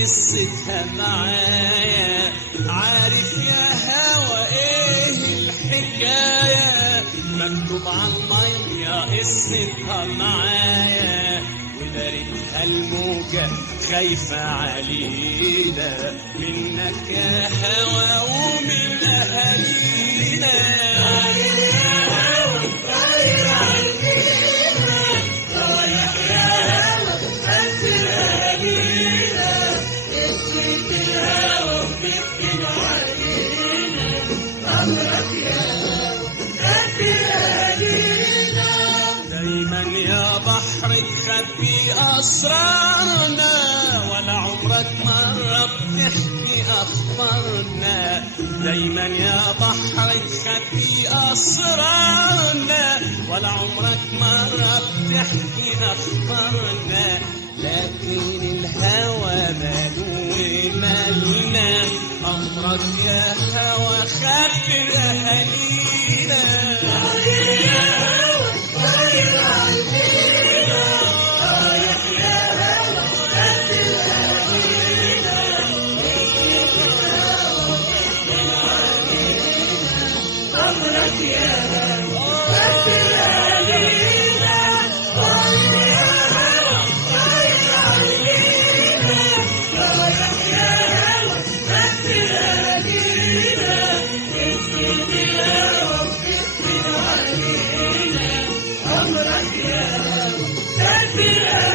قصتها معايا. عارف يا هوا ايه الحكاية؟ مكتوب على المية قصتها معايا، ودارتها الموجة خايفة علينا، منك يا هوا ومن أهالينا. دايما يا بحر تخبي أسرارنا، ولا عمرك مرة بتحكي أخبارنا. دايما يا بحر تخبي أسرارنا، ولا عمرك مرة بتحكي أخبارنا. لكن الهوى ماله مالنا، أمرك يا هوى خبر أهالينا. أمرك يا